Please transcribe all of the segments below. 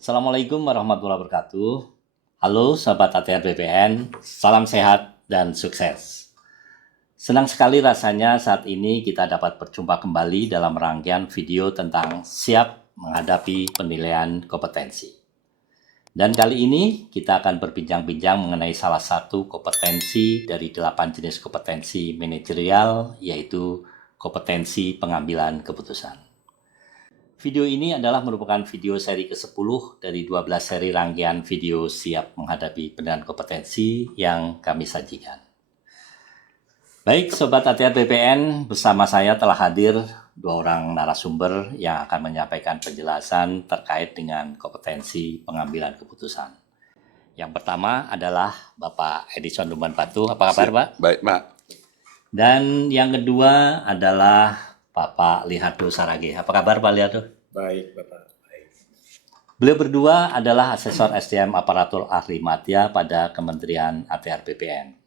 Assalamualaikum warahmatullahi wabarakatuh. Halo sahabat ATR BPN, salam sehat dan sukses. Senang sekali rasanya saat ini kita dapat berjumpa kembali dalam rangkaian video tentang siap menghadapi penilaian kompetensi. Dan kali ini kita akan berbincang-bincang mengenai salah satu kompetensi dari 8 jenis kompetensi manajerial, yaitu kompetensi pengambilan keputusan. Video ini adalah merupakan video seri ke-10 dari 12 seri rangkaian video siap menghadapi penilaian kompetensi yang kami sajikan. Baik, Sobat ATR BPN, bersama saya telah hadir 2 orang narasumber yang akan menyampaikan penjelasan terkait dengan kompetensi pengambilan keputusan. Yang pertama adalah Bapak Edison Lumban Batu. Apa kabar, Pak? Baik, Pak. Dan yang kedua adalah Bapak Lihardo Sarage. Apa kabar, Pak Lihardo? Baik, Bapak. Baik. Beliau berdua adalah asesor SDM aparatur ahli madya pada Kementerian ATR BPN.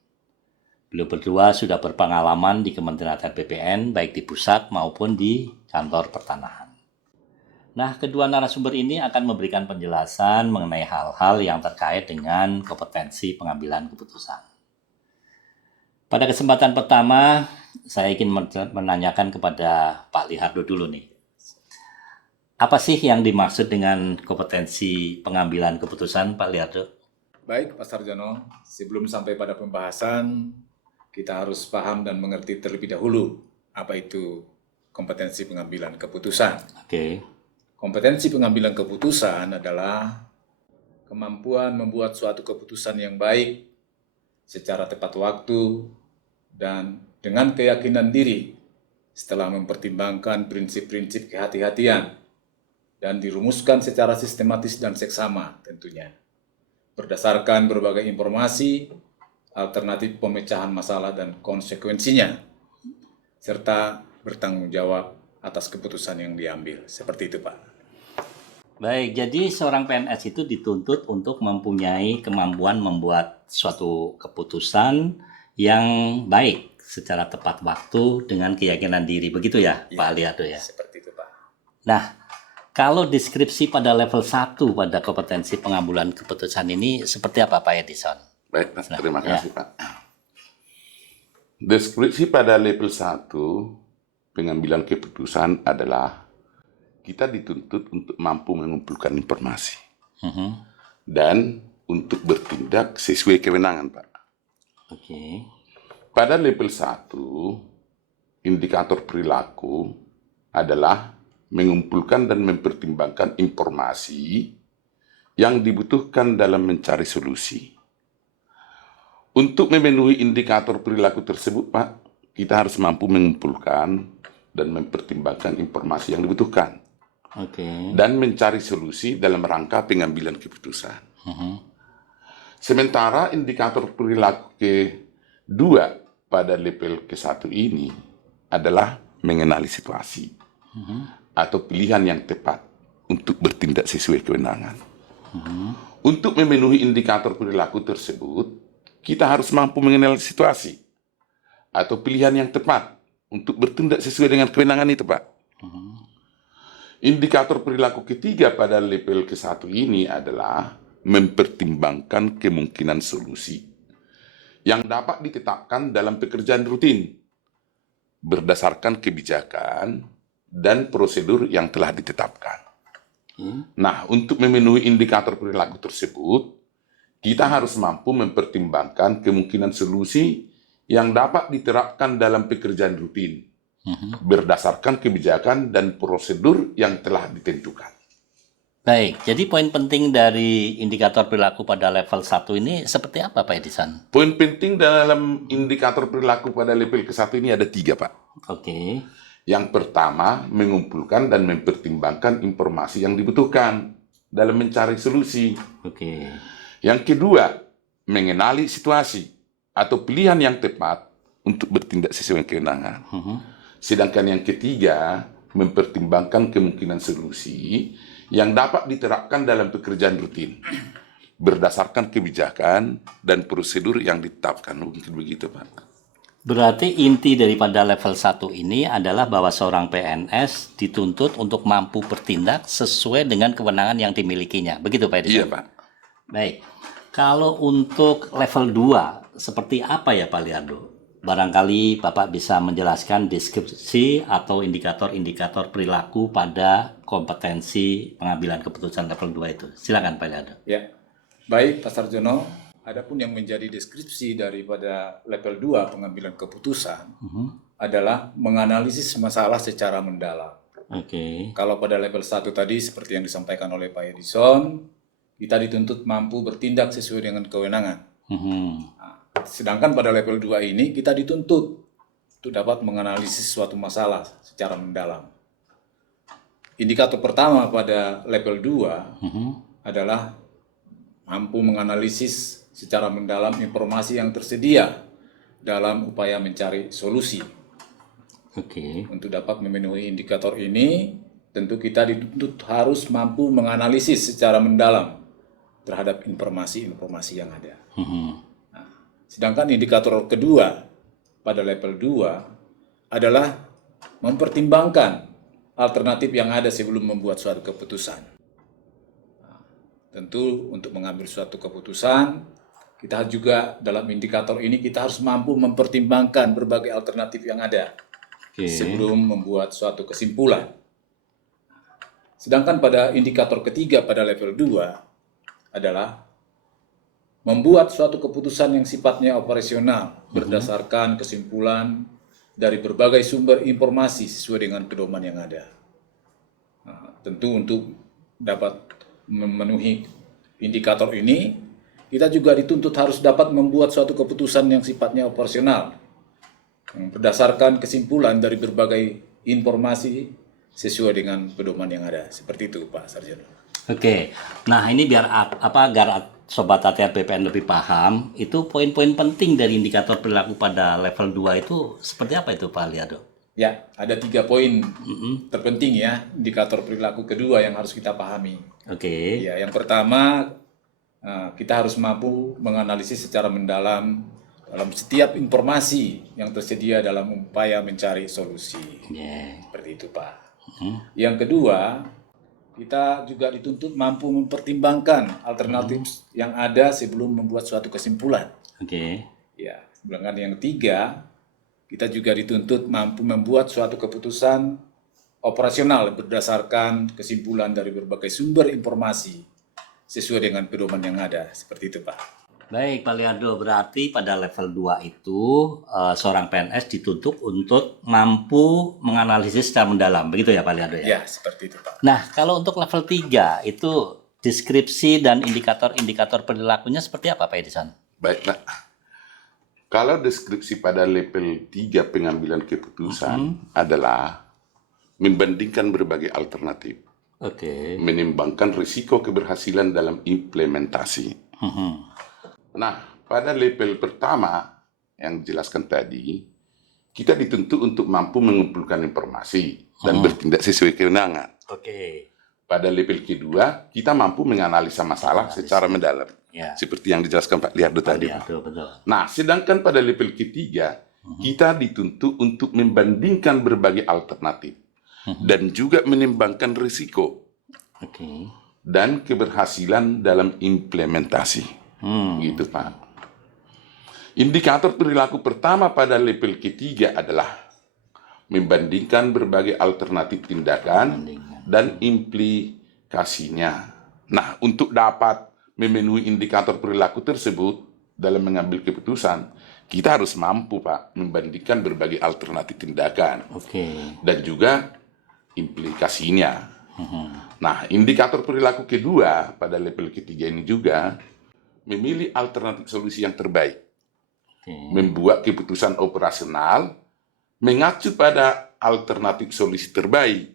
Beliau berdua sudah berpengalaman di Kementerian ATR BPN, baik di pusat maupun di kantor pertanahan. Nah, kedua narasumber ini akan memberikan penjelasan mengenai hal-hal yang terkait dengan kompetensi pengambilan keputusan. Pada kesempatan pertama, saya ingin menanyakan kepada Pak Lihardo dulu nih. Apa sih yang dimaksud dengan kompetensi pengambilan keputusan, Pak Lihardo? Baik, Pak Sarjono. Sebelum sampai pada pembahasan, kita harus paham dan mengerti terlebih dahulu apa itu kompetensi pengambilan keputusan. Oke. Kompetensi pengambilan keputusan adalah kemampuan membuat suatu keputusan yang baik secara tepat waktu dan dengan keyakinan diri setelah mempertimbangkan prinsip-prinsip kehati-hatian dan dirumuskan secara sistematis dan seksama tentunya, berdasarkan berbagai informasi, alternatif pemecahan masalah dan konsekuensinya, serta bertanggung jawab atas keputusan yang diambil. Seperti itu, Pak. Baik, jadi seorang PNS itu dituntut untuk mempunyai kemampuan membuat suatu keputusan yang baik secara tepat waktu dengan keyakinan diri. Begitu ya, Pak Lihardo ya? Seperti itu, Pak. Nah, kalau deskripsi pada level 1 pada kompetensi pengambilan keputusan ini seperti apa, Pak Edison? Baik, Pak. Terima kasih, Pak. Deskripsi pada level 1 pengambilan keputusan adalah kita dituntut untuk mampu mengumpulkan informasi dan untuk bertindak sesuai kewenangan, Pak. Oke. Pada level 1, indikator perilaku adalah mengumpulkan dan mempertimbangkan informasi yang dibutuhkan dalam mencari solusi. Untuk memenuhi indikator perilaku tersebut, Pak, kita harus mampu mengumpulkan dan mempertimbangkan informasi yang dibutuhkan. Oke. Dan mencari solusi dalam rangka pengambilan keputusan. Sementara indikator perilaku kedua pada level ke-1 ini adalah mengenali situasi atau pilihan yang tepat untuk bertindak sesuai kewenangan. Untuk memenuhi indikator perilaku tersebut, kita harus mampu mengenali situasi atau pilihan yang tepat untuk bertindak sesuai dengan kewenangan itu, Pak. Indikator perilaku ketiga pada level ke-1 ini adalah mempertimbangkan kemungkinan solusi yang dapat ditetapkan dalam pekerjaan rutin berdasarkan kebijakan dan prosedur yang telah ditetapkan. Nah, untuk memenuhi indikator perilaku tersebut, kita harus mampu mempertimbangkan kemungkinan solusi yang dapat diterapkan dalam pekerjaan rutin berdasarkan kebijakan dan prosedur yang telah ditentukan. Baik, jadi poin penting dari indikator perilaku pada level 1 ini seperti apa, Pak Edison? Poin penting dalam indikator perilaku pada level ke-1 ini ada 3, Pak. Oke. Yang pertama, mengumpulkan dan mempertimbangkan informasi yang dibutuhkan dalam mencari solusi. Oke. Yang kedua, mengenali situasi atau pilihan yang tepat untuk bertindak sesuai kewenangan. Sedangkan yang ketiga, mempertimbangkan kemungkinan solusi yang dapat diterapkan dalam pekerjaan rutin berdasarkan kebijakan dan prosedur yang ditetapkan. Mungkin begitu, Pak. Berarti inti daripada level 1 ini adalah bahwa seorang PNS dituntut untuk mampu bertindak sesuai dengan kewenangan yang dimilikinya. Begitu Pak Edison? Iya, Pak. Baik. Kalau untuk level 2, seperti apa ya Pak Liardo? Barangkali Bapak bisa menjelaskan deskripsi atau indikator-indikator perilaku pada kompetensi pengambilan keputusan level 2 itu. Silakan Pak Liardo. Ya, baik Pak Sarjono. Adapun yang menjadi deskripsi daripada level 2 pengambilan keputusan adalah menganalisis masalah secara mendalam. Oke. Kalau pada level 1 tadi seperti yang disampaikan oleh Pak Edison, kita dituntut mampu bertindak sesuai dengan kewenangan. Nah, sedangkan pada level 2 ini kita dituntut untuk dapat menganalisis suatu masalah secara mendalam. Indikator pertama pada level 2 adalah mampu menganalisis secara mendalam informasi yang tersedia dalam upaya mencari solusi. Oke. Untuk dapat memenuhi indikator ini, tentu kita dituntut harus mampu menganalisis secara mendalam terhadap informasi-informasi yang ada. Nah, sedangkan indikator kedua pada level 2 adalah mempertimbangkan alternatif yang ada sebelum membuat suatu keputusan. Nah, tentu untuk mengambil suatu keputusan, kita juga dalam indikator ini kita harus mampu mempertimbangkan berbagai alternatif yang ada sebelum membuat suatu kesimpulan. Sedangkan pada indikator ketiga pada level 2 adalah membuat suatu keputusan yang sifatnya operasional berdasarkan kesimpulan dari berbagai sumber informasi sesuai dengan pedoman yang ada. Nah, tentu untuk dapat memenuhi indikator ini, kita juga dituntut harus dapat membuat suatu keputusan yang sifatnya operasional, berdasarkan kesimpulan dari berbagai informasi sesuai dengan pedoman yang ada. Seperti itu, Pak Sarjono. Oke, nah ini biar agar Sobat ATR BPN lebih paham, itu poin-poin penting dari indikator perilaku pada level 2 itu seperti apa itu Pak Liardo? Ya, ada 3 poin terpenting ya, indikator perilaku kedua yang harus kita pahami. Oke. Ya, yang pertama, kita harus mampu menganalisis secara mendalam dalam setiap informasi yang tersedia dalam upaya mencari solusi. Seperti itu, Pak. Yang kedua, kita juga dituntut mampu mempertimbangkan alternatif yang ada sebelum membuat suatu kesimpulan. Oke. Ya, sedangkan yang ketiga, kita juga dituntut mampu membuat suatu keputusan operasional berdasarkan kesimpulan dari berbagai sumber informasi sesuai dengan pedoman yang ada. Seperti itu, Pak. Baik, Pak Liardo. Berarti pada level 2 itu seorang PNS dituntut untuk mampu menganalisis secara mendalam. Begitu ya, Pak Liardo ya? Ya, seperti itu, Pak. Nah, kalau untuk level 3 itu deskripsi dan indikator-indikator perilakunya seperti apa, Pak Edison? Baik, Pak. Kalau deskripsi pada level 3 pengambilan keputusan adalah membandingkan berbagai alternatif. Oke. Menimbangkan risiko keberhasilan dalam implementasi. Nah, pada level pertama yang dijelaskan tadi, kita dituntut untuk mampu mengumpulkan informasi dan bertindak sesuai kewenangan. Oke. Pada level kedua, kita mampu menganalisa masalah secara mendalam. Ya. Seperti yang dijelaskan Pak Liardo tadi. Betul. Nah, sedangkan pada level ketiga, kita dituntut untuk membandingkan berbagai alternatif dan juga menimbangkan risiko dan keberhasilan dalam implementasi. Gitu, Pak. Indikator perilaku pertama pada level ketiga adalah membandingkan berbagai alternatif tindakan dan implikasinya. Nah, untuk dapat memenuhi indikator perilaku tersebut dalam mengambil keputusan, kita harus mampu, Pak, membandingkan berbagai alternatif tindakan dan juga implikasinya. Nah, indikator perilaku kedua pada level ketiga ini juga memilih alternatif solusi yang terbaik, membuat keputusan operasional mengacu pada alternatif solusi terbaik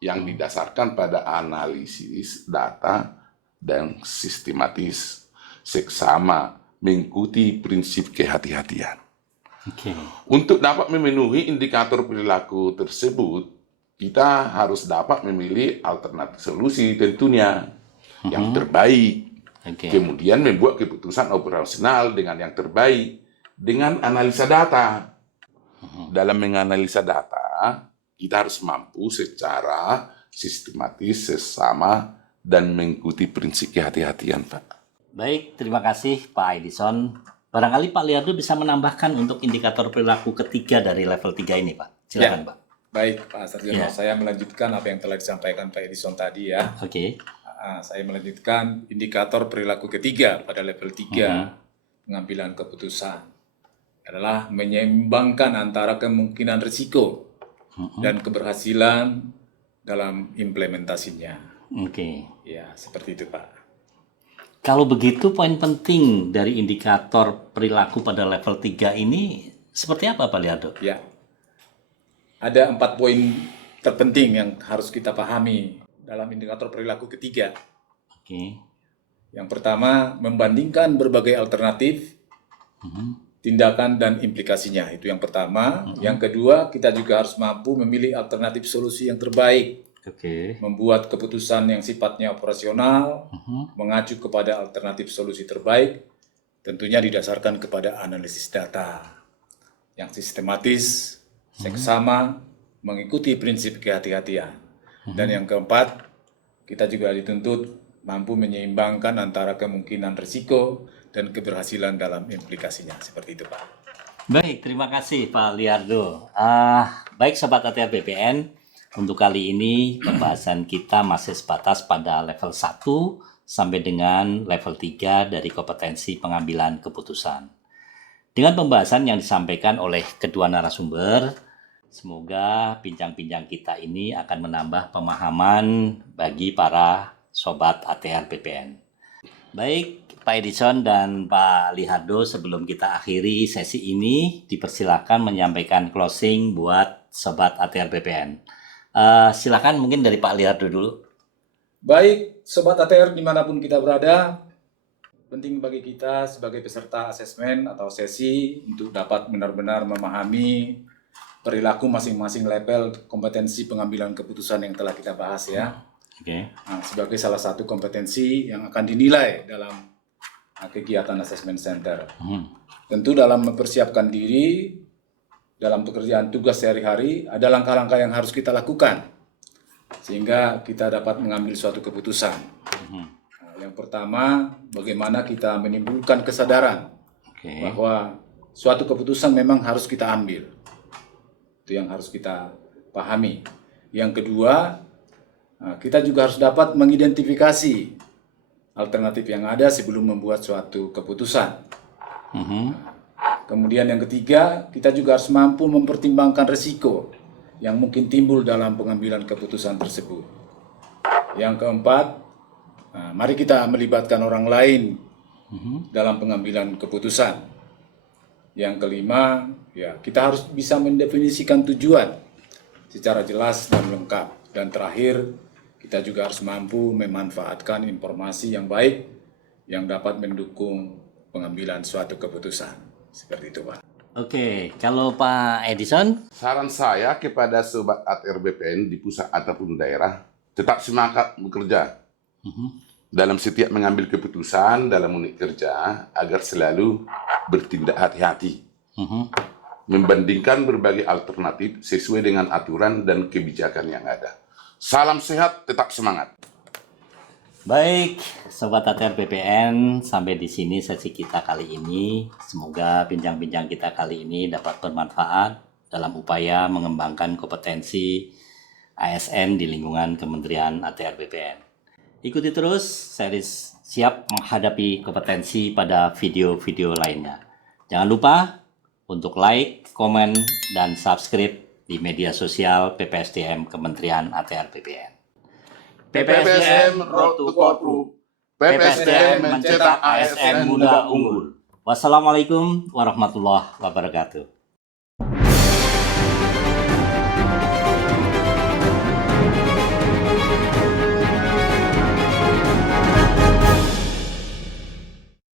yang didasarkan pada analisis data dan sistematis seksama mengikuti prinsip kehati-hatian. Untuk dapat memenuhi indikator perilaku tersebut, kita harus dapat memilih alternatif solusi tentunya yang terbaik. Kemudian membuat keputusan operasional dengan yang terbaik dengan analisa data Dalam menganalisa data, kita harus mampu secara sistematis, sesama, dan mengikuti prinsip kehati-hatian, Pak. Baik, terima kasih Pak Edison. Barangkali Pak Liardo bisa menambahkan untuk indikator perilaku ketiga dari level 3 ini, Pak. Silakan, Pak. Baik, Pak Sarjono, Ya. saya melanjutkan apa yang telah disampaikan Pak Edison tadi ya. Oke. Saya melanjutkan indikator perilaku ketiga pada level 3 pengambilan keputusan adalah menyeimbangkan antara kemungkinan risiko dan keberhasilan dalam implementasinya. Oke. Ya, seperti itu, Pak. Kalau begitu, poin penting dari indikator perilaku pada level 3 ini seperti apa, Pak Liardo? Ya, ada 4 poin terpenting yang harus kita pahami dalam indikator perilaku ketiga. Oke. Yang pertama, membandingkan berbagai alternatif, tindakan dan implikasinya. Itu yang pertama. Yang kedua, kita juga harus mampu memilih alternatif solusi yang terbaik, Oke. membuat keputusan yang sifatnya operasional, mengacu kepada alternatif solusi terbaik, tentunya didasarkan kepada analisis data yang sistematis, seksama, mengikuti prinsip kehati-hatian. Dan yang keempat, kita juga dituntut mampu menyeimbangkan antara kemungkinan risiko dan keberhasilan dalam implikasinya. Seperti itu, Pak. Baik, terima kasih Pak Liardo. Baik Sobat ATR BPN, untuk kali ini pembahasan kita masih sebatas pada level 1 sampai dengan level 3 dari kompetensi pengambilan keputusan. Dengan pembahasan yang disampaikan oleh kedua narasumber, semoga bincang-bincang kita ini akan menambah pemahaman bagi para Sobat ATR BPN. Baik, Pak Edison dan Pak Liardo, sebelum kita akhiri sesi ini, dipersilakan menyampaikan closing buat Sobat ATR BPN. Silakan mungkin dari Pak Liardo dulu. Baik, Sobat ATR dimanapun kita berada, penting bagi kita sebagai peserta asesmen atau sesi untuk dapat benar-benar memahami perilaku masing-masing level kompetensi pengambilan keputusan yang telah kita bahas ya. Oke. Sebagai salah satu kompetensi yang akan dinilai dalam kegiatan assessment center. Tentu dalam mempersiapkan diri dalam pekerjaan tugas sehari-hari ada langkah-langkah yang harus kita lakukan sehingga kita dapat mengambil suatu keputusan. Yang pertama, bagaimana kita menimbulkan kesadaran bahwa suatu keputusan memang harus kita ambil. Itu yang harus kita pahami. Yang kedua, kita juga harus dapat mengidentifikasi alternatif yang ada sebelum membuat suatu keputusan. Kemudian yang ketiga, kita juga harus mampu mempertimbangkan risiko yang mungkin timbul dalam pengambilan keputusan tersebut. Yang keempat, mari kita melibatkan orang lain dalam pengambilan keputusan. Yang kelima, ya kita harus bisa mendefinisikan tujuan secara jelas dan lengkap. Dan terakhir, kita juga harus mampu memanfaatkan informasi yang baik yang dapat mendukung pengambilan suatu keputusan. Seperti itu, Pak. Oke, kalau Pak Edison? Saran saya kepada Sobat ATR BPN di pusat ataupun daerah, tetap semangat bekerja dalam setiap mengambil keputusan dalam unit kerja agar selalu bertindak hati-hati. Membandingkan berbagai alternatif sesuai dengan aturan dan kebijakan yang ada. Salam sehat, tetap semangat. Baik, Sobat ATR BPN, sampai di sini sesi kita kali ini. Semoga bincang-bincang kita kali ini dapat bermanfaat dalam upaya mengembangkan kompetensi ASN di lingkungan Kementerian ATR BPN. Ikuti terus series Siap Menghadapi Kompetensi pada video-video lainnya. Jangan lupa untuk like, komen, dan subscribe di media sosial PPSDM Kementerian ATR BPN. PPSDM Road to Korpru. PPSDM mencetak ASN muda unggul. Wassalamualaikum warahmatullahi wabarakatuh.